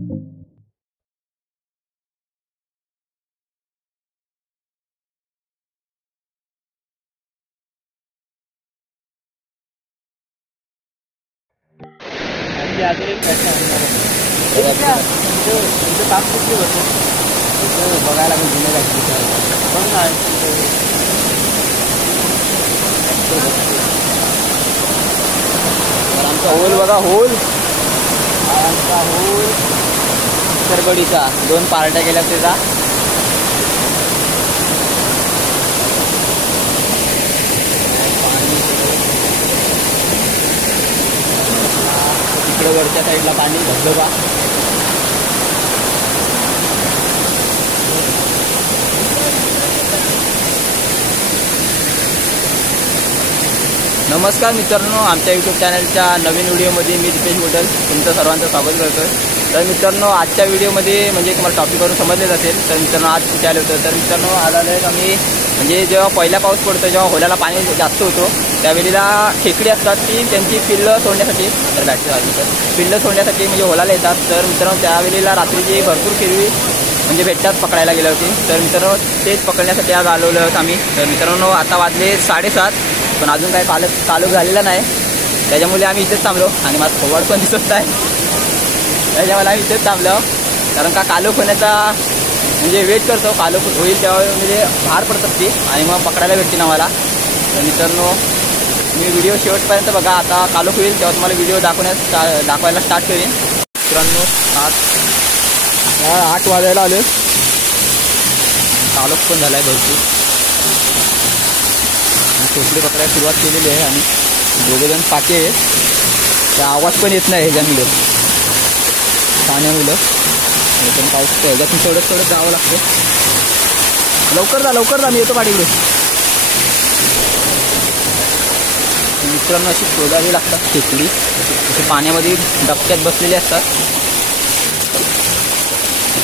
अजून एक प्रश्न ताप कुठली होतं बघायला मी जुने पण नाही आमचा होल बघा होल आमचा होल सरगडीचा 2 पार्ट्या केल्या त्याचा इकडे वरच्या साईडला पाणी धबधबा नमस्कार मित्रांनो, आमच्या यूट्यूब चॅनलच्या नवीन व्हिडिओमध्ये मी दीपेश होटल तुमचं सर्वांचं स्वागत करतो. तर मित्रांनो, आजच्या व्हिडिओमध्ये म्हणजे तुम्हाला टॉपिकवरून समजलेच असेल. तर मित्रांनो, आज कुठे आले होतं तर मित्रांनो आज आलं आहे आम्ही म्हणजे जेव्हा पहिला पाऊस पडतो जेव्हा होल्याला पाणी जास्त होतो त्यावेळेला खेकडी असतात ती त्यांची पिल्लं सोडण्यासाठी तर बॅटरी आली तर पिल्लं सोडण्यासाठी म्हणजे होलाला येतात. तर मित्रांनो त्यावेळेला रात्रीची भरपूर हिरवी म्हणजे भेटतात पकडायला गेले होते. तर मित्रांनो तेच पकडण्यासाठी आज आलेलो आहोत आम्ही. तर मित्रांनो आता वाजले 7:30 पण अजून काय चालू झालेलं नाही त्याच्यामुळे आम्ही इथेच थांबलो आणि माझा फोवाड पण दिसत नाही त्याच्यामुळे आम्ही इथेच थांबलो कारण का कालोख होण्याचा म्हणजे वेट करतो कालोख होईल तेव्हा म्हणजे बाहेर पडतात ती आणि मग पकडायला भेटते आम्हाला. तर मित्रांनो मी व्हिडिओ शेवटपर्यंत बघा. आता कालोख होईल तेव्हा तुम्हाला व्हिडिओ दाखवायला स्टार्ट करेन. मित्रांनो 8 वाजायला आले कालोख पण झाला आहे भरपूर खेकडे पकडायला सुरुवात केलेली आहे आणि दोघेजण पाके आहे त्या आवाज पण येत नाही ह्याच्यामुळे पाण्यामुळं पण पाऊस ह्याच्यातून थोडं जावं लागतं. लवकर जा मी येतो पाठीकडे. मित्रांनो अशी शोधावी लागतात खेकडी असे पाण्यामध्ये डबक्यात बसलेले असतात.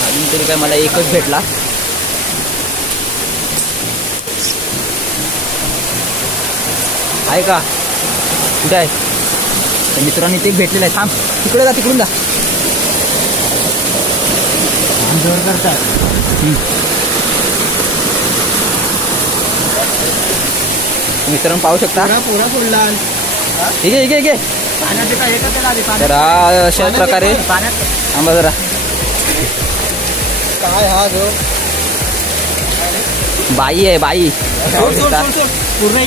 अजून तरी काय मला एकच भेटला. आहे का कुठे आहे मित्रांनी ते भेटलेलं आहे. थांब तिकडे जा तिकडून जा जोर करतात. मित्रांनो पाहू शकता पुरा फुडला ठीक आहे तर अशा प्रकारे थांबा जरा काय हा जो बाई आहे बाई पूर्ण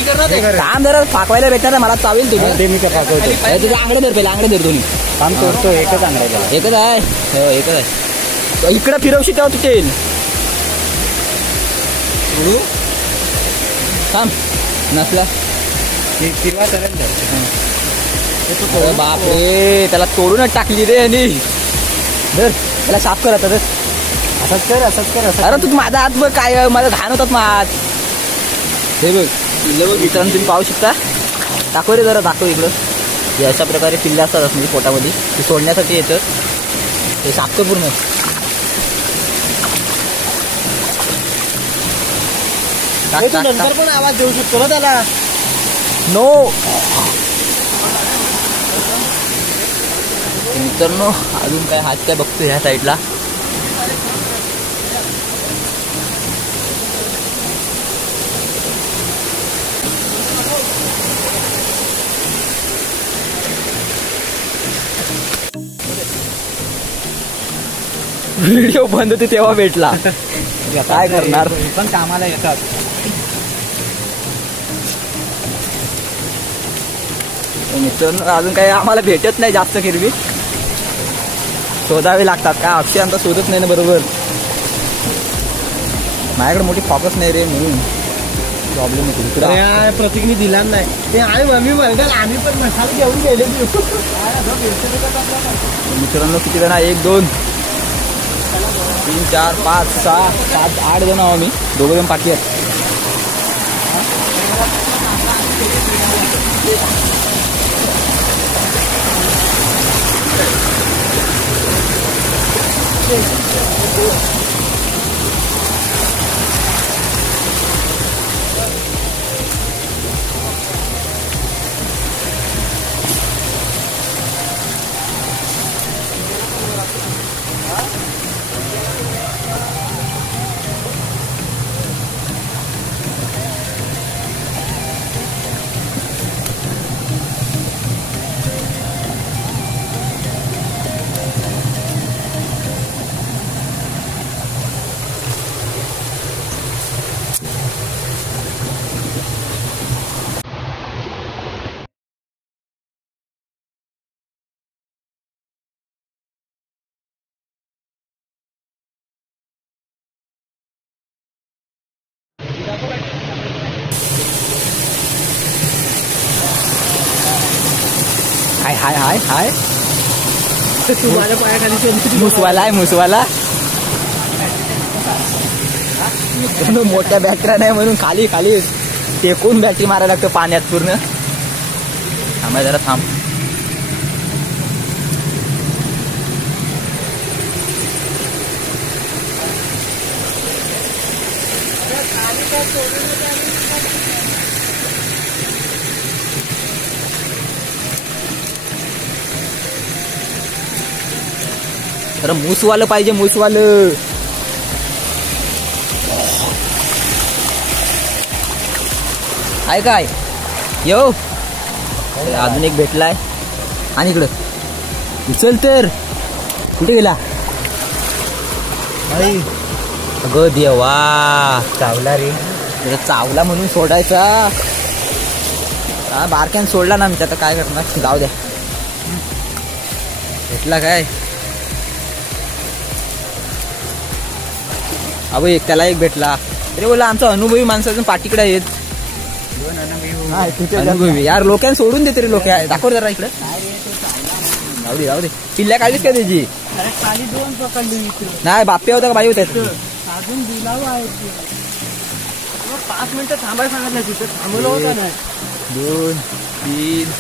काम जरा पाकवायला भेटणार मला चावेल तुझं ते मी तुझं आंगडं धर पहिला आंगडं धर दोन्ही काम तोडतो एकच आंगडायला एकच आहे एकच आहे इकडं फिरवशी तेव्हा तिथे येईल थांब नसला फिरवा बापरे त्याला तोडूनच टाकली रे आणि धर त्याला साफ कर आता असंच कर अरे तू माझा हात बघ काय माझं घाण होतात मग हात हे बघ पिल्लं बघ मित्रांनो तुम्ही पाहू शकता. दाखव रे जरा दाखव इकडं हे अशा प्रकारे पिल्लं असतात म्हणजे पोटामध्ये ते सोडण्यासाठी येतं ते साफ कर पूर्ण नंतर पण आवाज देऊ शकतो ना त्याला नो. मित्रांनो अजून काय हात काय बघतो ह्या साईडला व्हिडिओ बंद होते तेव्हा भेटला काय करणार पण कामाला येतात. मित्रांनो अजून काही आम्हाला भेटत नाही जास्त हिरवी शोधावे लागतात काय अक्षयांता शोधत नाही ना बरोबर माझ्याकडे मोठी फोकस नाही रे म्हणून प्रॉब्लेम येतो. प्रतीकनी दिला नाही ते आहे मम्मी म्हणतात आम्ही पण मसाला घेऊन गेले. मित्रांनो किती जण 1 2 3 4 5 6 7 8 जण आहो आम्ही दोघं पाठी आहेत. हाय हाय हाय हाय तू माझ्या पायाखाली मुसवाला आहे मुसवाला. मोठ्या बॅटऱ्या नाही म्हणून खाली खाली टेकून बॅटरी मारायला लागतं पाण्यात पूर्ण. थांबा जरा थांब. अरे मूसवालं पाहिजे मूसवालं. आहे काय येऊ अजून एक भेटलाय. आणि इकडं उचल तर. कुठे गेला अगं देवा. चावला रे. चावला म्हणून सोडायचा. बारक्यान सोडला ना मी आता काय करणार. जाऊ द्या. भेटला काय अबो एक त्याला एक भेटला. अरे बोला आमचा अनुभवी माणसाचं पाठीकडे आहेत. अनुभवी यार लोकांना सोडून देते रे. लोक दाखव जरा इकडे. जाऊ दे जाऊ दे. पिल्ल्या काढलीच का त्याची. खाली 2 पकडली. नाही बाप्या होता का बाई होत्या. अजून दिलाव आहे 5 मिनिटं थांबायला सांगितलं तिथं. थांबवलं होतं ना. 2 3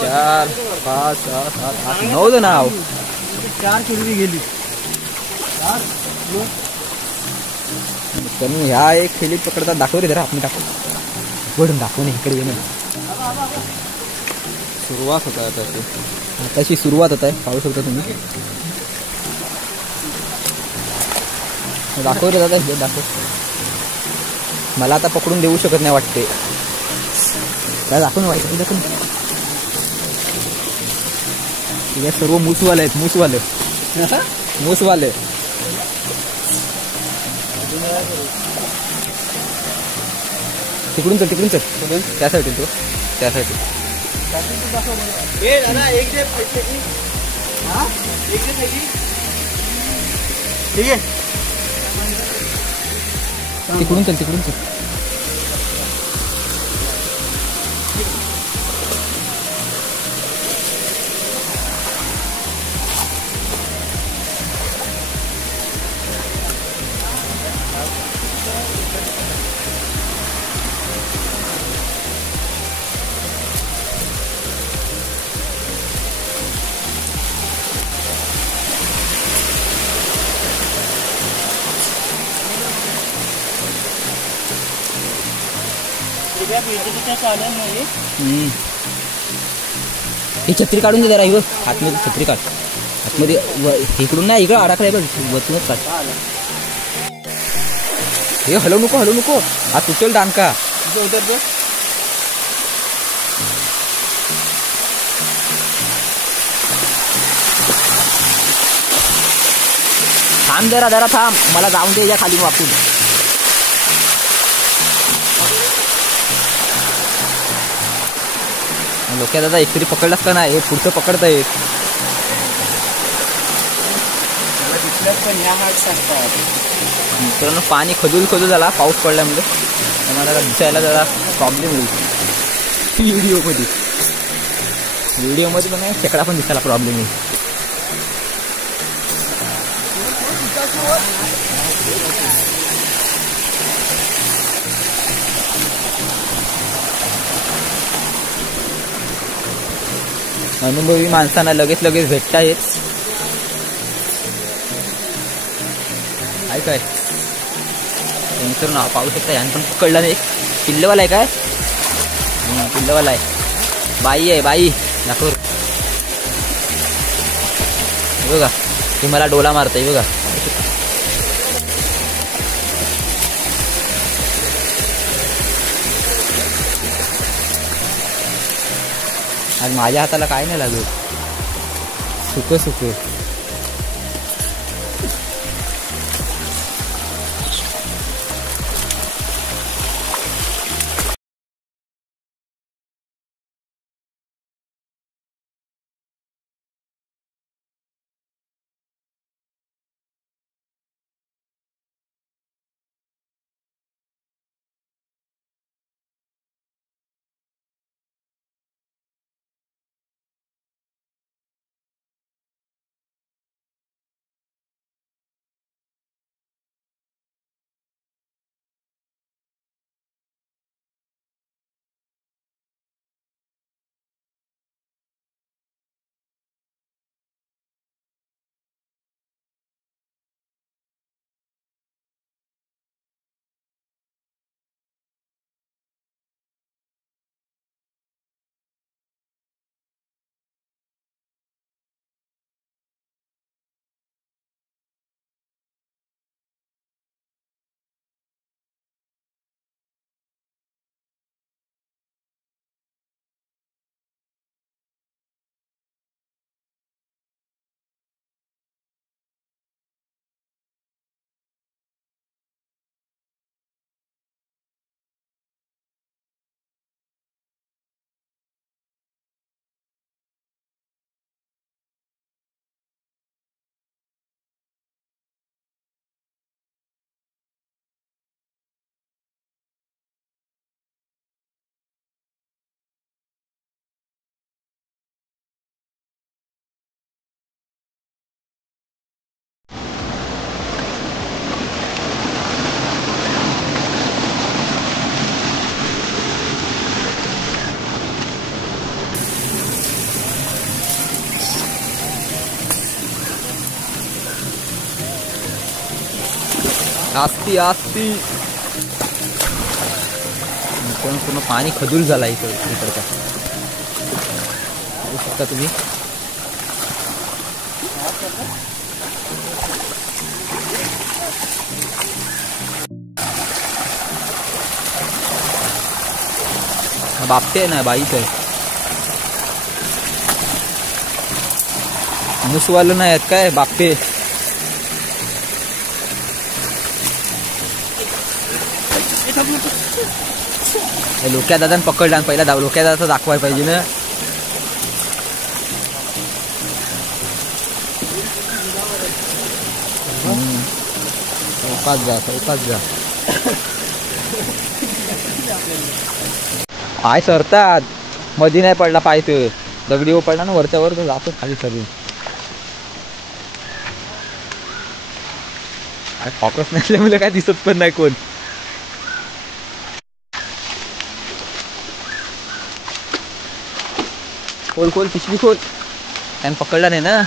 4 5 6 7 8 9 जण आहो. 4 किरवी गेली. त्यांनी ह्या एक खेळी पकडतात. दाखव रे जरा. आपण दाखव वडून दाखवून इकडे येणं. सुरुवात होत आहे आता. आताशी सुरुवात होत आहे. पाहू शकता तुम्ही. दाखव रे दादा. हे दाखव. मला आता पकडून देऊ शकत नाही वाटते. काय दाखवून व्हायचं दाखवून. हे सर्व मूसवाले आहेत. मूसवाले मूसवाले. तिकडून चल तिकडून चल. त्यासाठी तो त्यासाठी ठीक आहे. तिकडून चल तिकडून चल. ही छत्री काढून दे जरा. आतमध्ये छत्री काढ. आतमध्ये इकडून नाही इकडं अडकलाय बघ. वरतूनच काढ. हे हलवू नको हलवू नको. हा तुचल डानका. थांब जरा जरा थांब. मला जाऊन दे या खाली वापरून. लोक्या दादा एकतरी पकडलास का नाही. हे पुढचं पकडता येत. मित्रांनो पाणी खजूल खजूल झाला. पाऊस पडल्यामुळे मला दिसायला जरा प्रॉब्लेम होईल. व्हिडिओमध्ये पण नाही. खेकडा पण दिसायला प्रॉब्लेम येईल. अनुभवी माणसांना लगेच लगेच भेटता येत. काय मित्रांनो पाहू शकता. यानं पण पकडला नाही. पिल्लवाला आहे काय. पिल्लवाला आहे. बाई आहे बाई. दाखव बघा. हे मला डोला मारतंय बघा. आणि माझ्या हाताला काय नाही लागलं. सुकं सुकं. आस्ती आस्ती पूर्ण पाणी खदूल झाला इकडचा बघू शकता तुम्ही. बापते ना बाईच आहे. मुसवालं नाही आहेत काय बापते. लोक्या दादाने पकडला पहिला लोक्या दादा दाखवायला पाहिजे ना. चौकात जा पाय सरतात. मध्ये नाही पडला पाय तर दगडी पडला ना वरच्यावर तर जातो खाली सगळी. फोकस नसल्यामुळे काय दिसत पण नाही कोण. खोल खोल पिशवी खोल. त्यानं पकडला नाही ना.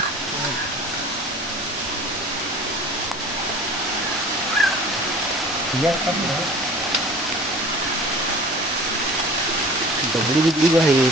दगडी बिगडी आहे.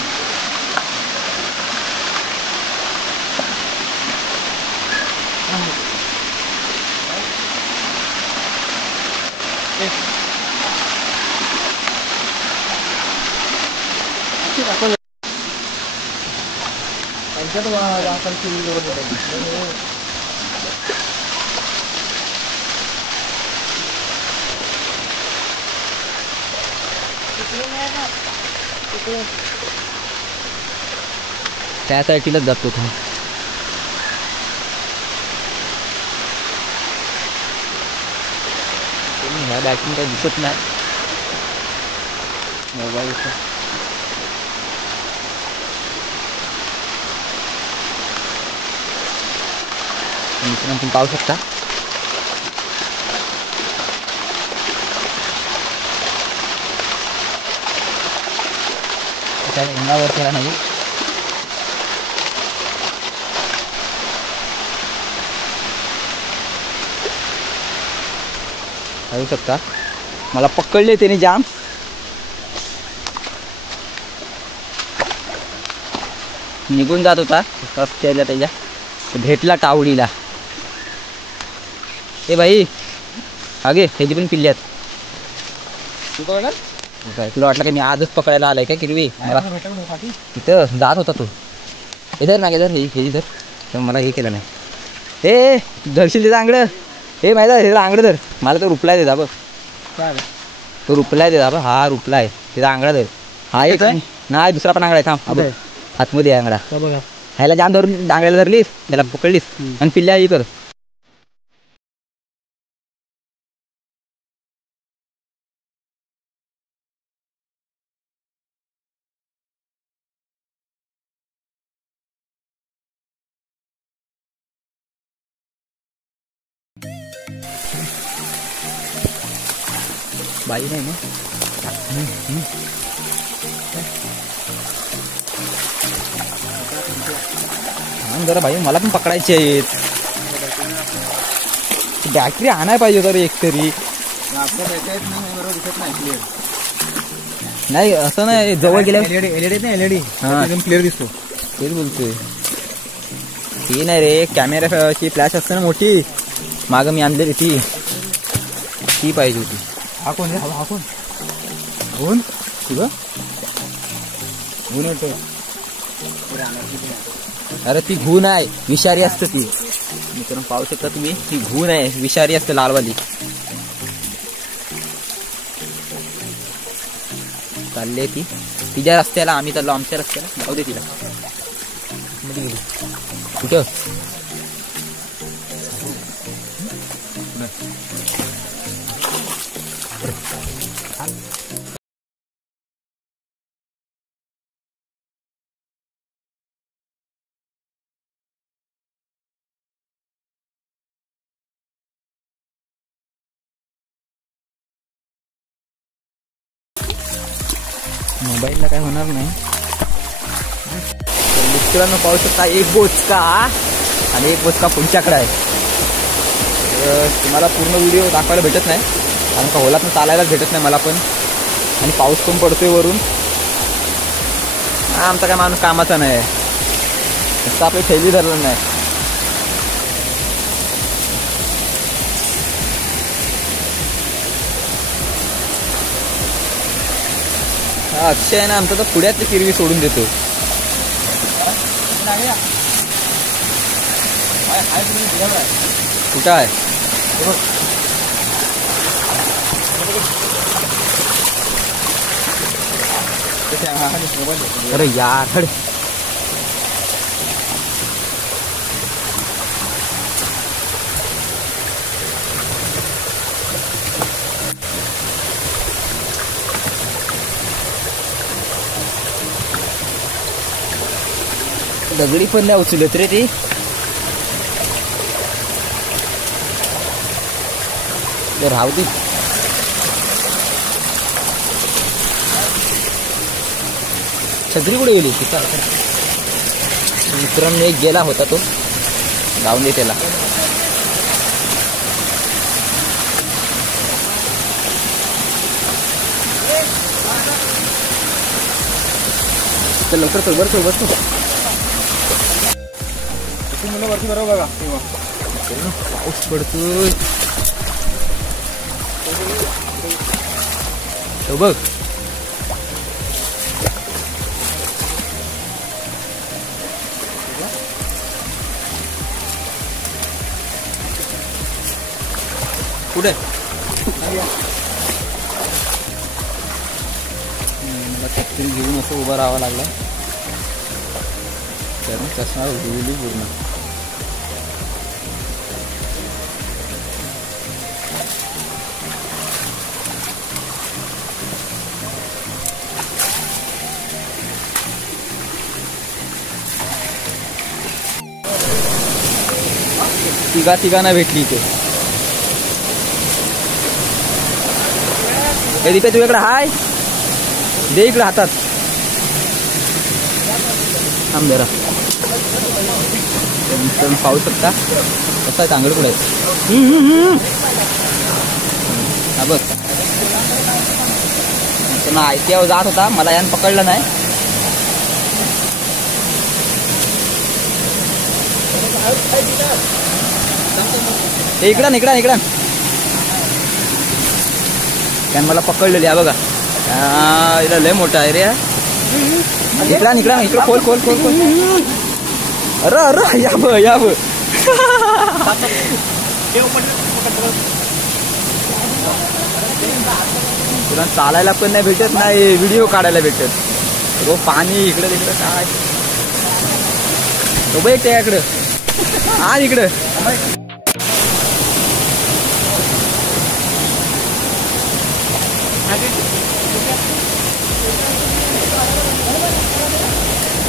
त्या साईडलाच जातो तो. ह्या बॅटरी काही दिसत नाही. मोबाईल तुम्ही पाहू शकता. त्या इंगावर केला नाही. पाहू शकता मला पकडले त्याने जाम. निघून जात होता रस्त्याला त्याच्या भेटला टावडीला. ए बाई आगे ह्याची पण पिल्ली आहेत. तुला वाटलं की मी आजच पकडायला आलाय काय किरवी. मला तिथं जात होता तो. इधर ना इधर हे इधर तर मला हे केलं नाही. ए धरशील ते आंगडं. हे माहिती आहे हे आंगडं धर. मला तो रुपलाय देता बघ. तो रुपलाय देता बघ. हा रुपलाय तिथं आंगडा धर. हा एक नाही दुसरा पण आंगडा आहे. थांब आतमध्ये आहे आंगडा. ह्याला जाम धरून आंगड्याला धरलीस त्याला पकडलीस आणि पिल्ल्या ही कर. बाई नाही ना. जरा भाई मला पण पकडायचे आहेत. बॅटरी आणाय पाहिजे तर एक तरी. नाही असं नाही जवळ गेल्यावर एलईडी क्लिअर दिसतो. तेच बोलतोय. ती नाही रे कॅमेराची फ्लॅश असते ना मोठी मागं मी आणलेली ती पाहिजे होती. हा कोण रे. हा कोण ऊन तुझं ऊन येतो. अरे ती घून आहे विषारी असतं ती. मित्रांनो पाहू शकता तुम्ही ती घून आहे विषारी असते लालवाली. चालले ती तिच्या रस्त्याला आम्ही चाललो आमच्या रस्त्याला. जाऊ दे तिला. कुठं मोबाईलला काय होणार नाही. मित्रांनो पाहू शकता एक बोचका आणि एक बोचका पुढच्याकडे आहे. तर तुम्हाला पूर्ण व्हिडिओ दाखवायला भेटत नाही, कारण का होलातनं चालायलाच भेटत नाही मला पण, आणि पाऊस पण पडतोय वरून. हा आमचा काय माणूस कामाचा नाही आहे, नुसतं आपली थैली धरलं नाही. हा अक्षय आहे ना आमचा, तर पुढ्यातली किरवी सोडून देतो. कुठं आहे? अरे यार हड. दगडी पण नाही उचलत रे ती. राहू दे. छत्री कुठे गेली? मित्रांनो एक गेला होता तो, जाऊन दे त्याला. लवकर चल बरं, बस मुलं वरती बरोबर बघा. पाऊस पडतोय तो बघ. कुठे मला छत्री घेऊन असं उभं राहावं लागलं, कारण चष्मा उडली पूर्ण. तिघांना भेटली इथे. दीपे तू इकडं हाय, दे इकडं हातात. थांब जरा. तुम्ही पाहू शकता कसं आहे चांगलं पुढे. हा बघ त्यांना आयत्यावर जात होता, मला यानं पकडलं नाही. इकडं त्यानं मला पकडलेली आहे बघा. इथं लय मोठा आहे रे. इकडं खोल. अरे या तुला चालायला पण नाही भेटत, नाही व्हिडिओ काढायला भेटत. तो पाणी इकडं तिकडं काय. तो बघ त्याकडं. हा इकडं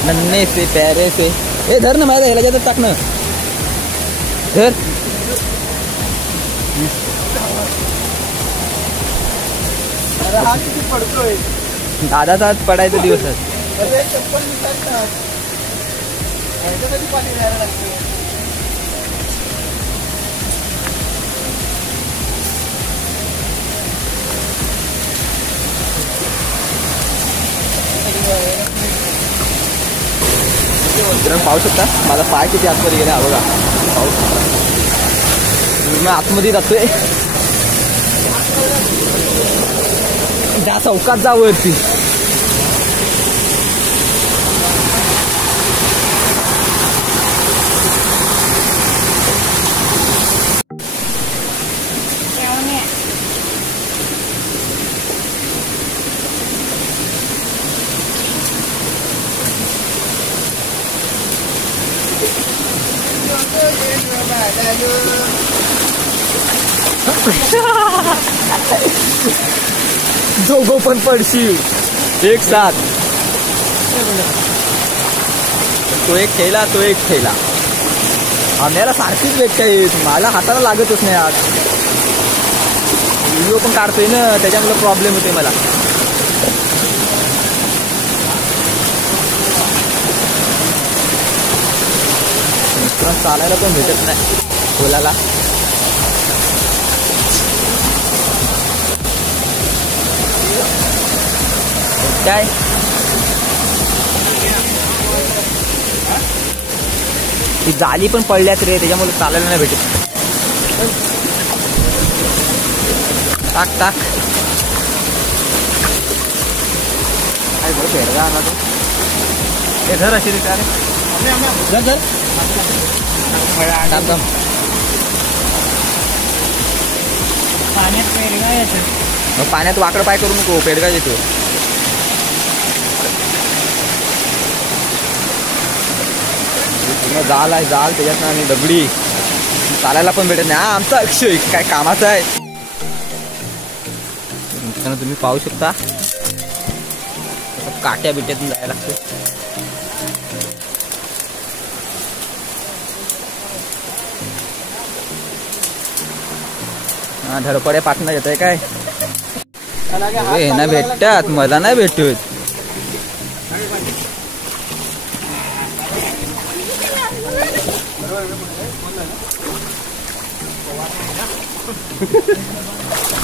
नन्हे से प्यारे से. हे धर ना माहिती, ह्याला जातात टाकणं. धर. दादाचा आज पडायचा दिवस आहे. पाहू शकता माझा पाय किती आतमध्ये गेला बघा. पाहू शकता मी आतमध्ये जातोय. त्या चौकात जा वरती. दोघं पण पडशील एक साथ. तो एक ठेला आम्हाला सारखीच भेट काय, मला हाताला लागतच नाही. आज व्हिडिओ पण काढतोय ना, त्याच्यामुळे प्रॉब्लेम होते मला. चालायला पण भेटत नाही खोलाला. काय ती जाली पण पडल्यात रे, त्याच्यामुळे चालायला नाही भेटत. टाक टाक. काय बरं पेडगा आला तो. हे धर अशी रिक्षा धर धर. पाण्यात पेडगा येतो. पाण्यात वाकड पाय करू नको, पेडगा येतो. जाल आहे, जाल त्याच्यात आणि दगडी चालायला पण भेटत नाही. हा आमचा अक्षय काय कामाचा आहे. तुम्ही पाहू शकता काट्या बिट्यातून जायला लागतं. हा धडपड्या पाठणं येत आहे काय. हे ना भेटतात, मला नाही भेटत.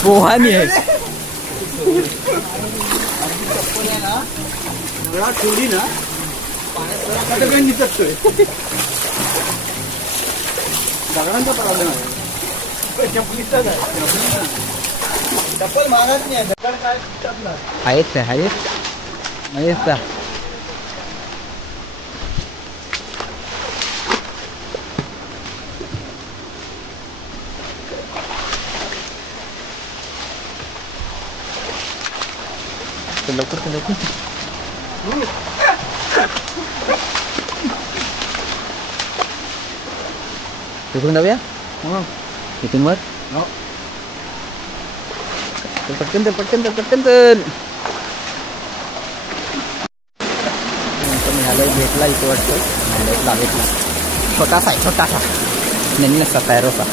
पोहानी आहे थोडी ना पाण्यात निचकतोय. दगडांचा प्रॉब्लेम आहे. चप्पल मागत नाही. दगड काय आहेत आहेत आहेत का. लवकर लवकर तिकडून जाऊया. इथून वर पटकन तर पटकन तर पटकन तर भेटला इथे वाटतं. भेटला छोटासा आहे, छोटासा नाही नसता तयारोसा.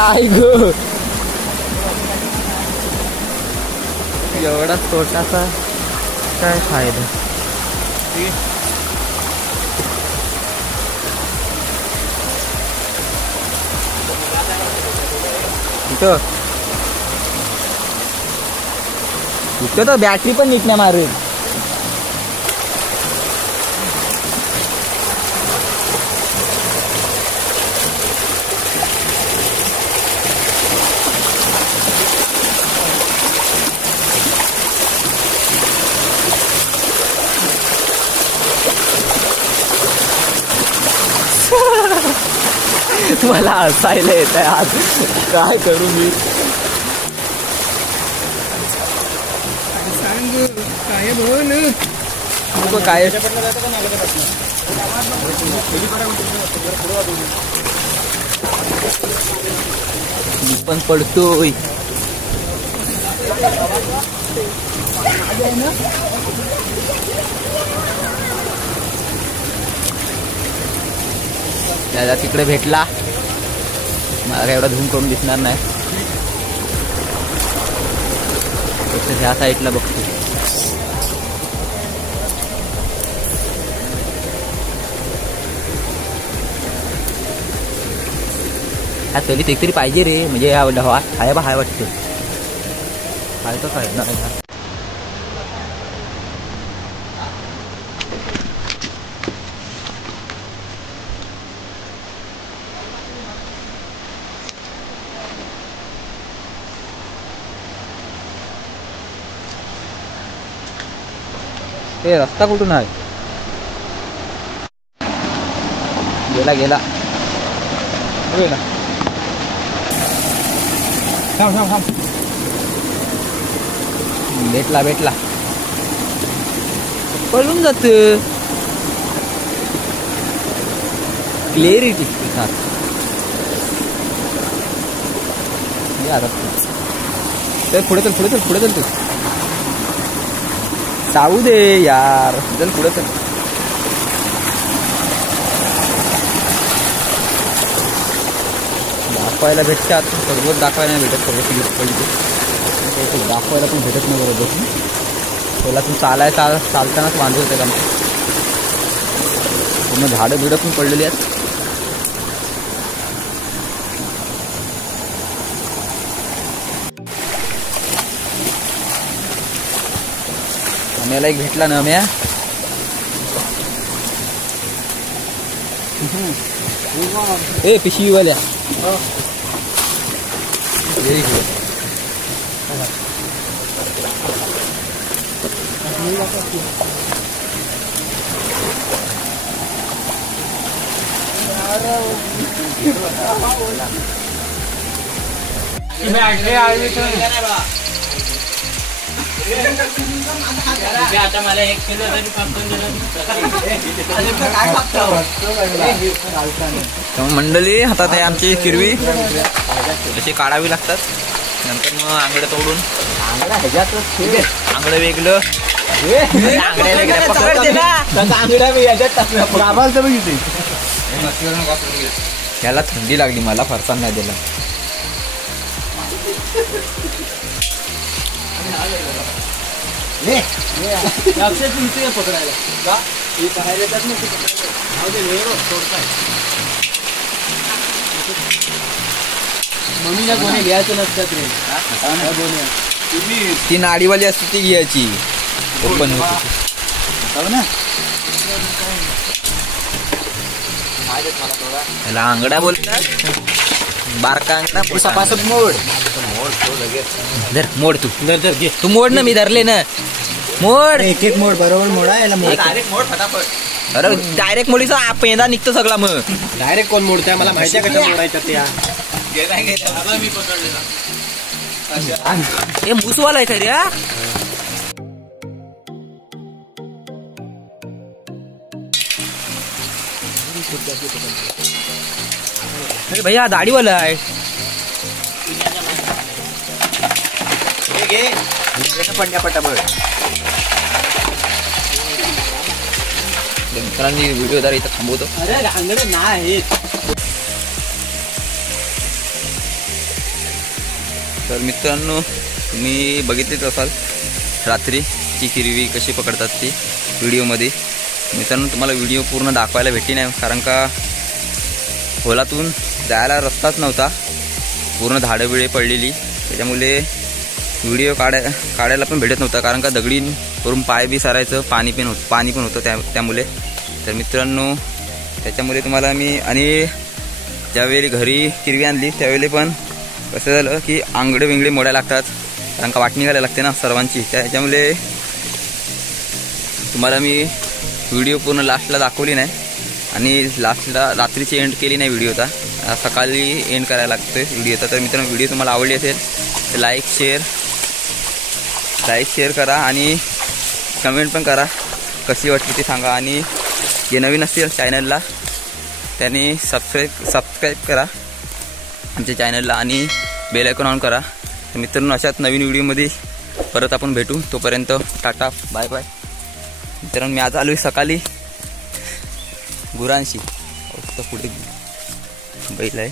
आई गो एवढा छोटासा काय फायदा. इथं तर बॅटरी पण नीट नाही मारेल. मला हसायला येत आहे आज, काय करू मी. सांग काय बोल काय मी पण पडतोय. त्याला तिकडे भेटला, मला काय एवढा झूम करून दिसणार नाही. ह्या साईडला बघतो. ह्या चलीत एकतरी पाहिजे रे, म्हणजे ह्या हाय बा हाय वाटतं. हाय तर काय ना ते रस्ता कुठून आहे. गेला गेला गेला. भेटला भेटला पळून जात. क्लिअरिटी तर पुढे चल पुढे चल पुढे चल. तू जाऊ दे यार, चल पुढे चल. दाखवायला भेटतात सर्वच दाखवायला नाही भेटत. सर्व दाखवायला पण भेटत नाही बरोबर. पहिला तू चालतानाच वांधे होते का पूर्ण झाडं बिडं पण पडलेली आहेत. आम्हाला एक भेटला ना म्या. ए पिशवीवाल्या आता मला 1 किलो तरी मंडळी हातात आहे आमची किरवी अशी काढावी लागतात. नंतर मग आंगडं तोडून आंगडं वेगळं याला थंडी लागली मला फरसाण नाही दिला. मम्मीला कोणी घ्यायचं नसतात रे. ती नाडीवाली असते ती घ्यायची ओपन याला आंगडा बोलतात. बारका अंगडा सपासप मोड धर मोड तू घे तू मोड ना मी धरले ना मोड एक एक मोड बरोबर मोडा याला डायरेक्ट मोड फटाफट. अरे डायरेक्ट मोडीचा पेंदा निघतो सगळा. मग डायरेक्ट कोण मोडताय मला माहिती आहे कशा मोडायच्या त्या. हे मुसवाला आहे खरी. अरे भैया दाढीवाला आहे. मित्रांनी व्हिडिओ जरा इथं थांबवतो. अरे रांगडे नाही. तर मित्रांनो तुम्ही बघितलीच असाल रात्रीची किरवी कशी पकडतात ती व्हिडिओमध्ये. मित्रांनो तुम्हाला व्हिडिओ पूर्ण दाखवायला भेटली नाही कारण का खोलातून जायला रस्ताच नव्हता. पूर्ण झाडं बिळे पडलेली त्याच्यामुळे व्हिडिओ काढायला पण भेटत नव्हता कारण का दगडी करून पाय बी सारायचं पाणी पण होतं त्यामुळे. तर मित्रांनो त्याच्यामुळे तुम्हाला मी आणि ज्यावेळी घरी किरवी आणली त्यावेळी पण कसं झालं की आंगडे विंगडे मोडायला लागतात कारण का वाटणी घालायला लागते ना सर्वांची. त्याच्यामुळे तुम्हाला मी व्हिडिओ पूर्ण लास्टला दाखवली नाही आणि लास्टला रात्रीची एंड केली नाही व्हिडिओचा. सकाळी एंड करायला लागतोय व्हिडिओचा. तर मित्रांनो व्हिडिओ तुम्हाला आवडली असेल तर लाईक शेअर करा आणि कमेंट पण करा कशी वाटली ते सांगा. आणि जे नवीन असतील चॅनलला त्यांनी सबस्क्राईब करा आमच्या चॅनलला आणि बेल आयकॉन ऑन करा. तर मित्रांनो अशाच नवीन व्हिडिओमध्ये परत आपण भेटू. तोपर्यंत टाटा बाय बाय. मित्रांनो मी आज आलो सकाळी गुरांशी पुढे बैल आहे.